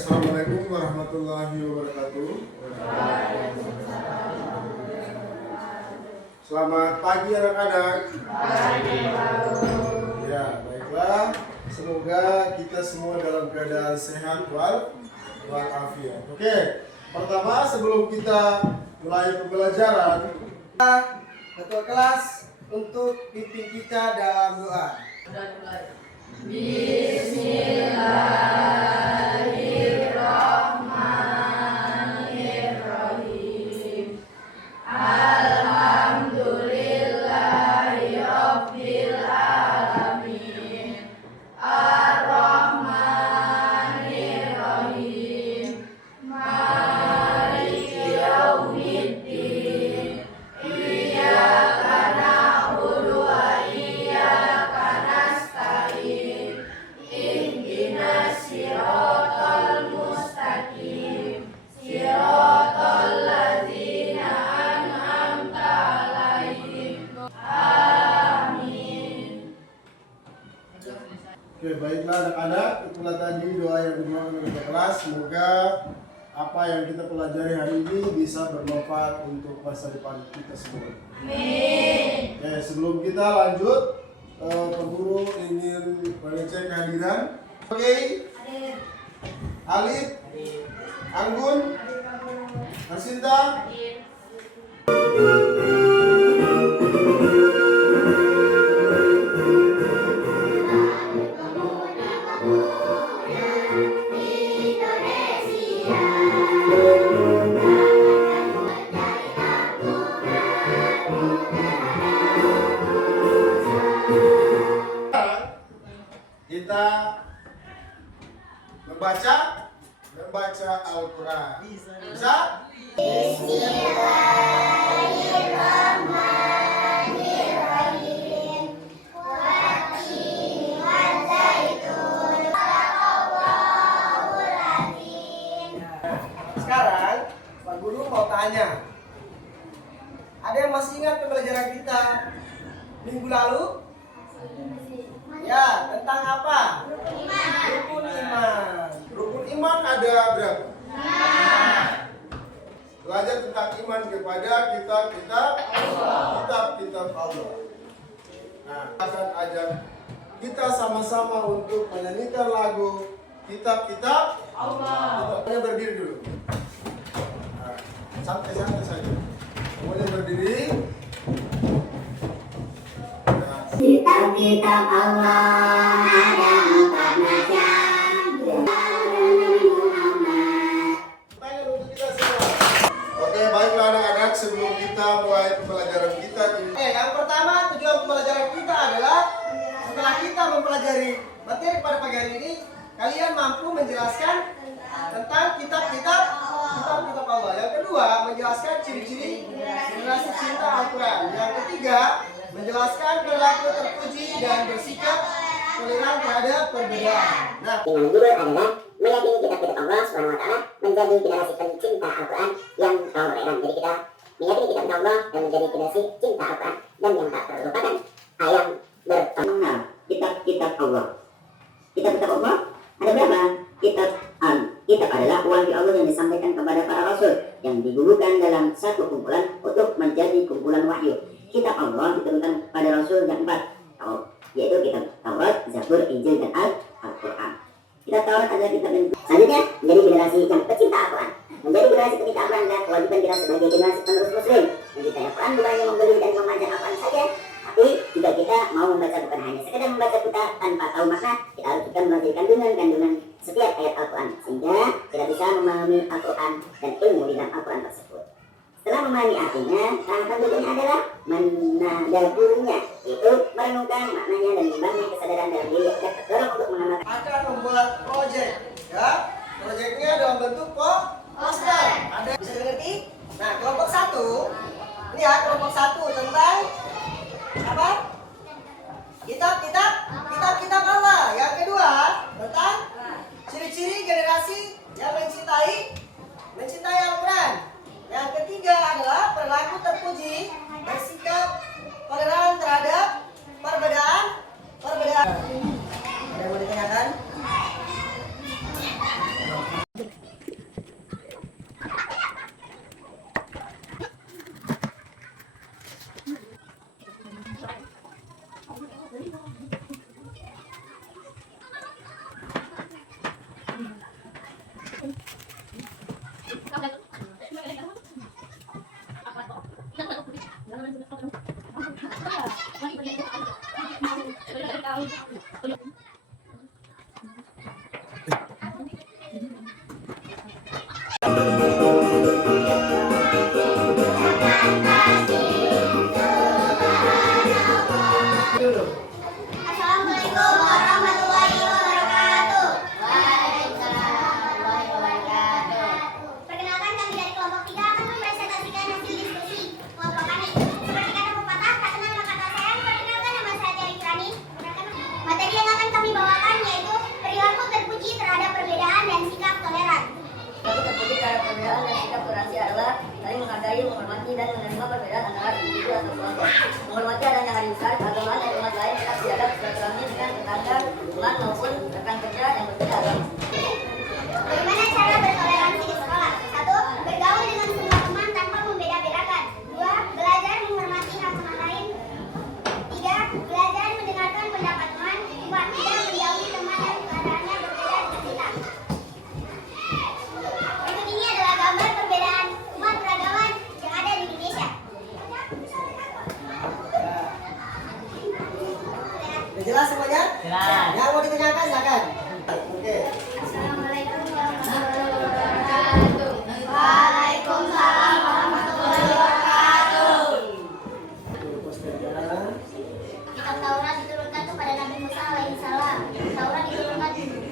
Assalamualaikum warahmatullahi wabarakatuh. Selamat pagi anak-anak. Ya, baiklah. Semoga kita semua dalam keadaan sehat walafiat. Oke, pertama sebelum kita mulai pembelajaran, ketua kelas untuk pimpin kita dalam doa. Bismillahirrahmanirrahim. Alhamdulillahirabbil alamin. Ar-Rahmanirrahim. Maliki yaumiddin. Iyyaka na'budu wa iyyaka nasta'in. Ihdinas siratal mustaqim. Siratal ladzina an'amta 'alaihim. Amin. Oke, baiklah anak-anak, itulah tadi doa yang didoakan oleh ketua kelas. Semoga apa yang kita pelajari hari ini bisa bermanfaat untuk masa depan kita semua. Amin. Oke, sebelum kita lanjut, Pak Guru ingin mengecek kehadiran. Oke, Alif, Anggun, Arsinta. Kita membaca Al-Quran. Bisa? Bismillahirrahmanirrahim. Wattini wazzaitun. Sadaqallahul azim. Sekarang Pak Guru mau tanya, ada yang masih ingat pembelajaran kita minggu lalu? Ya, tentang apa? Rukun iman. Rukun iman ada berapa? Belajar tentang iman kepada kitab-kitab Allah. Nah, akan ajak kita sama-sama untuk menyanyikan lagu kitab-kitab Allah. Semuanya berdiri dulu. Nah, santai-santai saja. Semuanya berdiri. Kitab-kitab Allah ada 4 macam. Tanya untuk kita semua. Oke, baiklah anak-anak, sebelum kita mulai pembelajaran kita ini. Yang pertama tujuan pembelajaran kita adalah setelah kita mempelajari materi pada pagi hari ini, kalian mampu menjelaskan tentang kitab-kitab Allah. Yang kedua, menjelaskan ciri-ciri generasi cinta Al-Quran. Yang ketiga, menjelaskan perilaku terpuji dan bersikap toleran terhadap perbedaan. Nah, dengan judul adalah meyakini kitab-kitab Allah Subhanahu wa taala menjadi generasi pencinta Al-Quran yang toleran. Jadi kita meyakini kitab Allah dan menjadi generasi cinta Al-Quran dan yang tak terlupakan yang bertolong kitab-kitab Allah. Kitab-kitab Allah ada berapa? Kitab adalah wahyu Allah yang disampaikan kepada para rasul yang dibubuhkan dalam satu kumpulan untuk menjadi kumpulan wahyu. Kitab Allah diturunkan pada rasul yang 4, yaitu kitab Taurat, Zabur, Injil, dan Al-Quran. Kitab Taurat adalah kitab yang selanjutnya menjadi generasi yang pecinta Al-Quran. Menjadi generasi pecinta Al-Quran adalah kewajiban kita sebagai generasi penerus Muslim. Mencintai Al-Quran bukan hanya membeli dan membaca Al-Quran saja, tapi juga kita mau membaca bukan hanya sekedar membaca kita tanpa tahu makna. Kita harus juga mempelajari kandungan setiap ayat Al-Quran sehingga kita bisa memahami Al-Quran dan ilmu di dalam Al-Quran tersebut. Setelah memahami artinya, tahapan berikutnya adalah menadaburnya, yaitu merenungkan maknanya dan membangun kesadaran dalam diri agar terdorong untuk mengamalkan. akan membuat proyek, ya. Proyeknya dalam bentuk poster. Ada bisa dimengerti? Nah, kelompok 1, ini ya kelompok 1 tentang apa? Kitab-kitab Allah. Yang kedua tentang ciri-ciri generasi yang mencintai Al-Quran. Yang ketiga adalah perilaku terpuji, bersikap toleran terhadap perbedaan. Ada yang mau ditanyakan? Assalamualaikum warahmatullahi wabarakatuh. Waalaikumsalam warahmatullahi wabarakatuh. Perkenalkan, kami dari kelompok 3 akan mempresentasikan hasil diskusi kelompok kami. Seperti kata pepatah, tak kenal maka tak sayang. Perkenalkan, nama saya Tiari Kirani. Materi yang akan kami bawakan yaitu perilaku terpuji terhadap perbedaan dan sikap toleran. Satu terpuji terhadap perbedaan dan sikap toleransi adalah saling menghargai, menghormati, dan menerima perbedaan antara individu atau kelompok. Menghormati adanya hari besar, keagamaan, dan umat lain tetap siaga silaturahmi dengan tetangga, teman maupun rekan kerja yang berbeda agama. Bagaimana cara bertoleransi di sekolah? 1. Bergaul dengan semua teman tanpa membeda-bedakan. 2. Belajar menghormati hak teman lain. 3. Belajar mendengarkan pendapat teman. 4. Tidak menjauhi teman yang keadaannya berbeda dengan kita. Berikut ini adalah gambar perbedaan umat beragama yang ada di Indonesia. Udah jelas semuanya? Jelas. Yang mau ditanyakan silakan. Oke. Assalamualaikum warahmatullahi wabarakatuh. Waalaikumsalam warahmatullahi wabarakatuh. Kitab Taurat diturunkan kepada Nabi Musa alaihissalam. Taurat diturunkan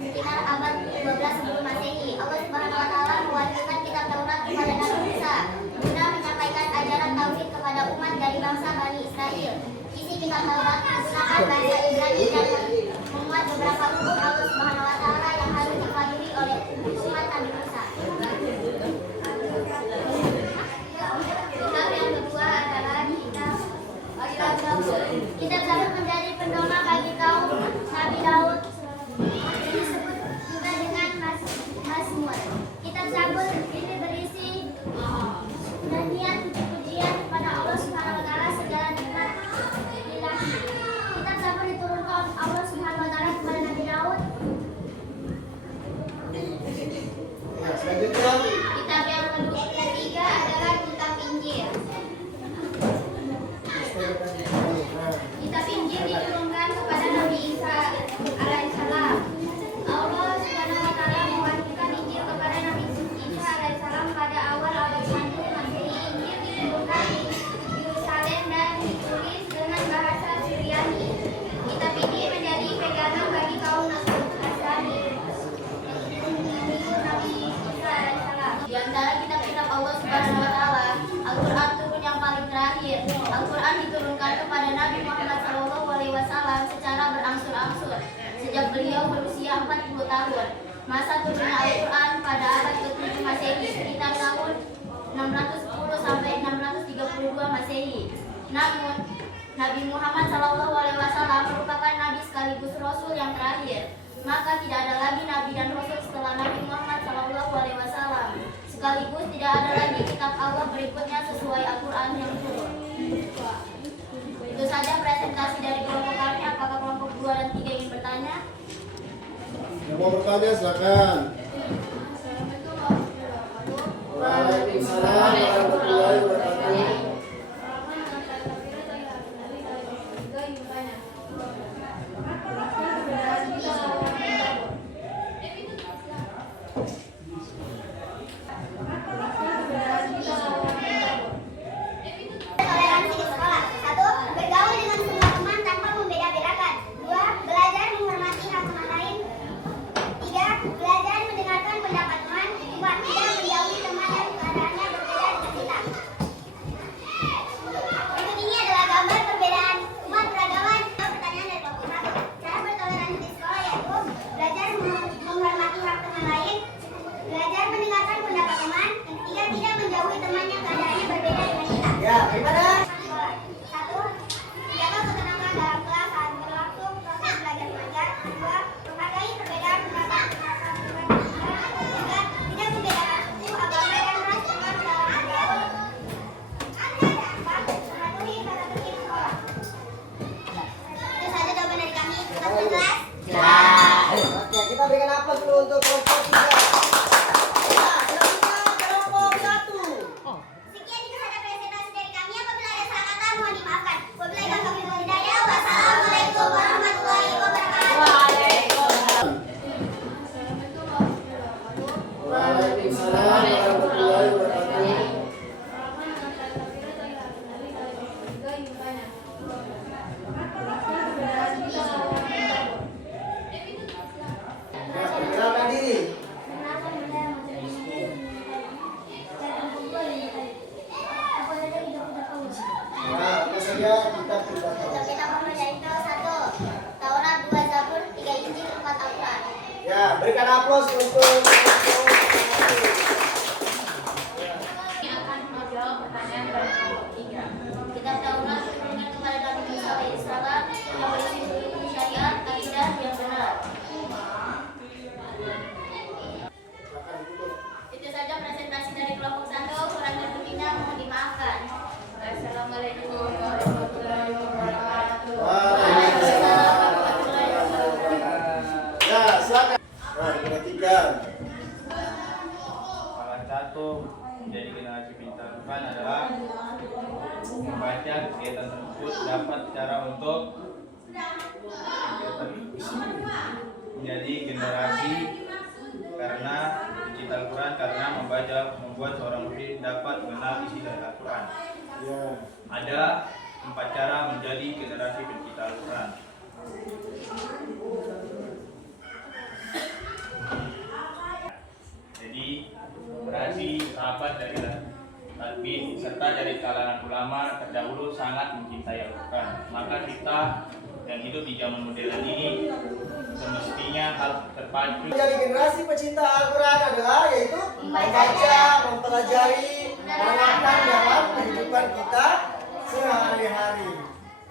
sekitar abad 12 sebelum Masehi. Allah Subhanahu wa taala mewahyukan kitab Taurat kepada Nabi Musa guna menyampaikan ajaran tauhid kepada umat dari bangsa Bani Israel. Isi kitab Taurat menggunakan bahasa Ibrani dan memuat beberapa hukum Allah Subhanahu wa taala yang harus dipatuhi oleh umat Nabi Musa. Kitab yang kedua adalah kitab Zabur. Kitab Zabur menjadi pendongeng bagi kaum Nabi Daud. Disebut juga dengan Mazmur. Kitab Zabur ini berisi nyanyian puji-pujian kepada Allah Subhanahu wa taala segala nikmat ilahi. Kitab Zabur diturunkan Allah Subhanahu wa taala kepada Nabi Daud. Ya, selanjutnya. Kitab yang ketiga adalah kitab Injil. Kitab Injil diturunkan kepada Nabi Isa alaihissalam. Allah Subhanahu wa taala mewahyukan Injil kepada Nabi Isa alaihissalam pada awal abad 1 Masehi. Injil diturunkan di Yerusalem dan ditulis dengan bahasa Syriani. Kitab ini menjadi pegangan bagi kaum Nasrani. Nabi Isa alaihissalam. Di antara kitab-kitab Allah Subhanahu wa taala, Al-Qur'an turun yang paling terakhir. Al-Qur'an diturunkan kepada Nabi Muhammad SAW secara berangsur-angsur sejak beliau berusia 40 tahun. Masa turunnya Al-Qur'an pada abad ke-7 Masehi sekitar tahun 610 sampai 632 Masehi. Namun Nabi Muhammad SAW merupakan nabi sekaligus rasul yang terakhir. Maka tidak ada lagi nabi dan rasul setelah Nabi Muhammad SAW. Sekaligus tidak ada lagi kitab Allah berikutnya sesuai Al-Qur'an yang turun. Itu saja presentasi dari kelompok kami. Apakah kelompok 2 dan 3 ingin bertanya? Yang mau bertanya silakan. Waalaikumsalam warahmatullahi wabarakatuh. Toleransi di sekolah. 1. Bergaul dengan semua teman tanpa membeda-bedakan. 2. Belajar menghormati hak teman lain. 3. Belajar mendengarkan pendapat teman. 4. Tidak menjauhi teman yang keadaannya berbeda dengan kita. Berikut ini adalah gambar perbedaan umat beragama. Pertanyaan dari berikan aplaus untuk Ini akan menjawab pertanyaan dari kelompok 3. Kitab Taurat diturunkan kepada Nabi Musa alaihissalam yang berisi buku syariat, akidah yang benar. Itu saja presentasi dari kelompok 1. Kurang lebihnya mohon dimaafkan. Assalamualaikum warahmatullahi wabarakatuh. Waalaikumsalam warahmatullahi wabarakatuh. Ya, silakan. Nah, diperhatikan. Salah satu menjadi generasi pintar bukan adalah membaca kegiatan tersebut dapat cara untuk menjadi generasi karena mencinta Al-Quran, karena membaca membuat seorang muslim dapat mengenal isi dari Al-Quran. Ya. Ada 4 cara menjadi generasi pencinta Al-Quran. Jadi generasi sahabat dari tabi'in serta dari kalangan ulama terdahulu sangat mencintai Al-Quran. Maka kita yang hidup di zaman modern ini semestinya hal terpacu. menjadi generasi pecinta Al-Quran adalah yaitu membaca, mempelajari, menerapkan dalam kehidupan kita sehari-hari.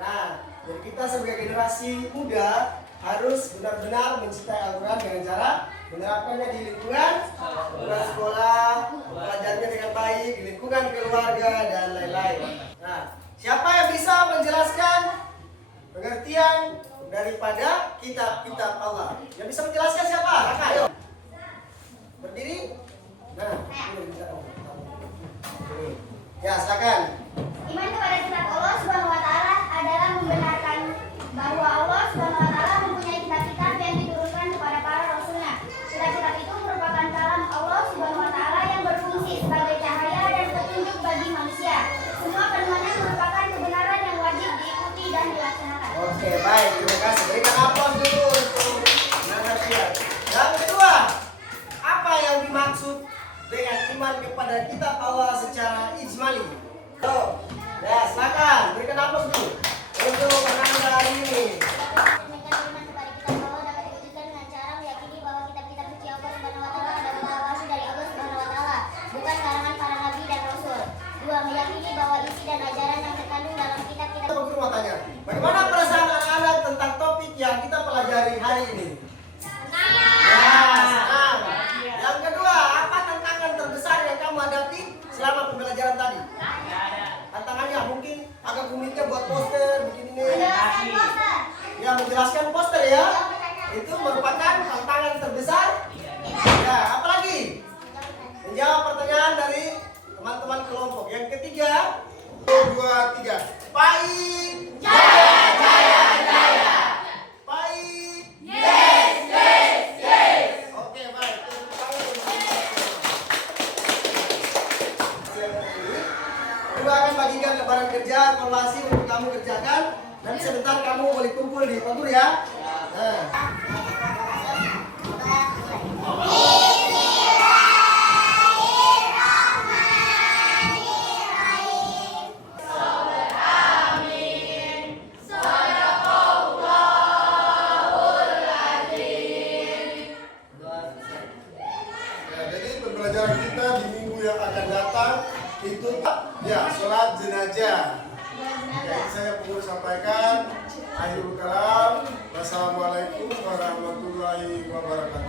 Nah, jadi kita sebagai generasi muda harus benar-benar mencintai Al-Quran dengan cara menerapkannya di lingkungan sekolah, mempelajarinya dengan baik, di lingkungan keluarga dan lain-lain. Nah, siapa yang bisa menjelaskan pengertian daripada kitab-kitab Allah? Yang bisa menjelaskan siapa? Kakak, ayo. Berdiri. Nah, ya, silakan. Iman kepada kitab Allah Subhanahu wa taala adalah membenarkan bahwa Allah Subhanahu wa taala mempunyai kitab-kitab yang diturunkan kepada para rasulnya. Kitab-kitab itu merupakan kalam Allah Subhanahu wa taala yang berfungsi sebagai cahaya dan petunjuk bagi manusia. Semua kandungannya merupakan kebenaran yang wajib diikuti dan dilaksanakan. Oke, baik. Terima kasih. Berikan aplaus dulu untuk Nanasia. Yang kedua, apa yang dimaksud dengan iman kepada kitab Allah secara ijmali? Ya, silakan. Berikan aplaus dulu untuk penanda hari ini. Demikian iman kepada kitab Allah dapat diwujudkan dengan cara meyakini bahwa kitab-kitab suci Allah Subhanahu wa taala adalah wahyu dari Allah Subhanahu wa taala, bukan karangan para nabi dan rasul. 2. Meyakini bahwa isi dan ajaran yang terkandung dalam kitab-kitab Kita mau tanya, bagaimana perasaan anak-anak tentang topik yang kita pelajari hari ini? Ya, senang. Yang kedua, apa tantangan terbesar yang kamu hadapi selama pembelajaran tadi? Tantangannya mungkin agak rumitnya buat poster, bikin ini. Ya, menjelaskan poster ya. Itu merupakan tantangan terbesar. Ya, apalagi? Menjawab pertanyaan dari teman-teman kelompok. Yang ketiga, 1, 2, 3. Pahit. Jaya, jaya, jaya. Pahit. Yes, yes, yes. Oke, baik. Kedua akan bagikan lembaran kerja evaluasi untuk kamu kerjakan. Nanti sebentar kamu boleh kumpul di kontur ya. Nah. Ya, jadi pembelajaran kita di minggu yang akan datang itu ya sholat jenazah. Jadi saya perlu sampaikan akhirul kalam. Wassalamualaikum warahmatullahi wabarakatuh.